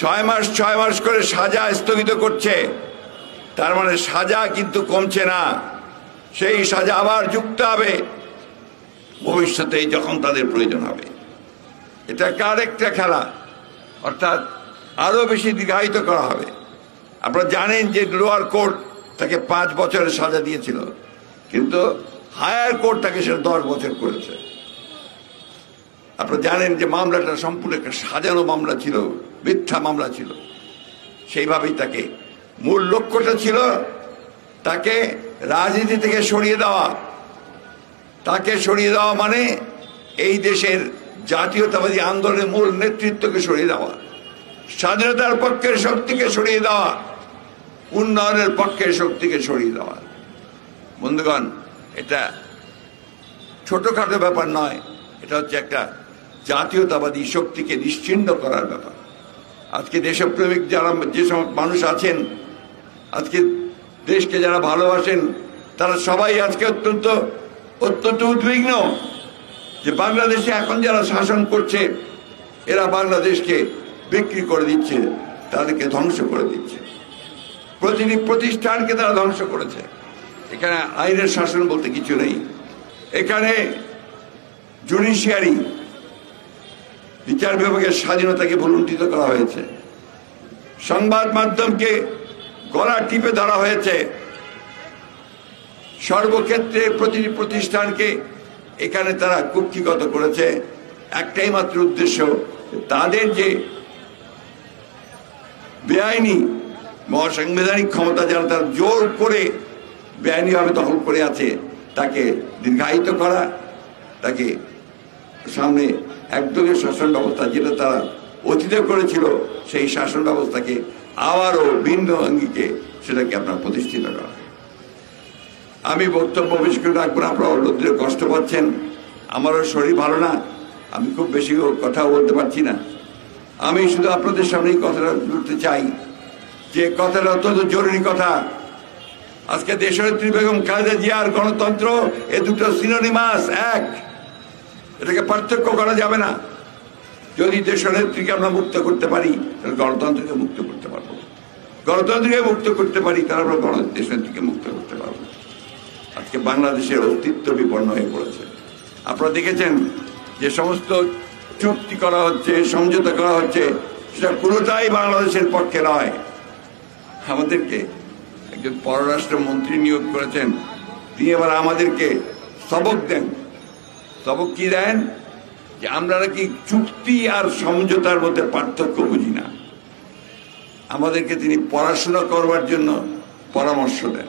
6 মাস করে সাজা স্থগিত করছে। তার মানে সাজা কিন্তু কমছে না, সেই সাজা আবার যুক্ত হবে ভবিষ্যতে যখন তাদের প্রয়োজন হবে। এটা আরেকটা খেলা, অর্থাৎ আরো বেশি দীর্ঘায়িত করা হবে। আপনারা জানেন যে লোয়ার কোর্ট তাকে 5 বছরের সাজা দিয়েছিল, কিন্তু হায়ার কোর্ট তাকে সেটা 10 বছর করেছে। আপনারা জানেন যে মামলাটা সম্পূর্ণ একটা সাজানো মামলা ছিল, মিথ্যা মামলা ছিল। সেইভাবেই তাকে মূল লক্ষ্যটা ছিল তাকে রাজনীতি থেকে সরিয়ে দেওয়া। তাকে সরিয়ে দেওয়া মানে এই দেশের জাতীয়তাবাদী আন্দোলনের মূল নেতৃত্বকে সরিয়ে দেওয়া, স্বাধীনতার পক্ষের শক্তিকে সরিয়ে দেওয়া, উন্নয়নের পক্ষের শক্তিকে সরিয়ে দেওয়া। বন্ধুগণ, এটা ছোটখাটো ব্যাপার নয়, এটা হচ্ছে একটা জাতীয়তাবাদী শক্তিকে নিশ্চিহ্ন করার ব্যাপার। আজকে দেশপ্রেমিক যারা যে সব মানুষ আছেন, আজকে দেশকে যারা ভালোবাসেন, তারা সবাই আজকে অত্যন্ত উদ্বিগ্ন যে বাংলাদেশে এখন যারা শাসন করছে এরা বাংলাদেশকে বিক্রি করে দিচ্ছে, তাদেরকে ধ্বংস করে দিচ্ছে। প্রতিটি প্রতিষ্ঠানকে তারা ধ্বংস করেছে। এখানে আইনের শাসন বলতে কিছু নেই। এখানে জুডিশিয়ারি, বিচার বিভাগের স্বাধীনতাকে ভুলুণ্ঠিত করা হয়েছে। সংবাদ মাধ্যমকে গলা টিপে ধরা হয়েছে। সর্বক্ষেত্রে প্রতিটি প্রতিষ্ঠানকে এখানে তারা কুক্ষিগত করেছে। একটাই মাত্র উদ্দেশ্য, তাদের যে বেআইনি মহাসাংবিধানিক ক্ষমতা যারা তার জোর করে বেআইনিভাবে দখল করে আছে, তাকে দীর্ঘায়িত করা, তাকে সামনে একদমই শাসন ব্যবস্থা যেটা তারা অতীতে করেছিল সেই শাসন ব্যবস্থাকে আবারও ভিন্ন অঙ্গিকে সেটাকে আপনার প্রতিষ্ঠিত করা। আমি বক্তব্য বেশি করে রাখবো না, আপনারা রোদ্রে কষ্ট পাচ্ছেন, আমারও শরীর ভালো না, আমি খুব বেশি কথা বলতে পারছি না। আমি শুধু আপনাদের সামনে এই কথাটা বলতে চাই যে কথাটা অত্যন্ত জরুরি কথা। আজকে দেশনেত্রী বেগম খালেদা জিয়ার গণতন্ত্র, এ দুটো সিনোনিমাস, এক, এটাকে পার্থক্য করা যাবে না। যদি দেশনেত্রীকে আমরা মুক্ত করতে পারি তাহলে গণতন্ত্রকে মুক্ত করতে পারবো, গণতন্ত্রকে মুক্ত করতে পারি তাহলে আমরা দেশনেত্রীকে মুক্ত করতে পারবো। আজকে বাংলাদেশের অস্তিত্ব বিপন্ন হয়ে পড়েছে। আপনারা দেখেছেন যে সমস্ত চুক্তি করা হচ্ছে, সমঝোতা করা হচ্ছে, সেটা পুরোটাই বাংলাদেশের পক্ষে নয়। আমাদেরকে একজন পররাষ্ট্র মন্ত্রী নিয়োগ করেছেন, তিনি এবার আমাদেরকে সবক দেন। সবক কি দেন? যে আমরা নাকি চুক্তি আর সমঝোতার মধ্যে পার্থক্য বুঝি না। আমাদেরকে তিনি পড়াশোনা করবার জন্য পরামর্শ দেন।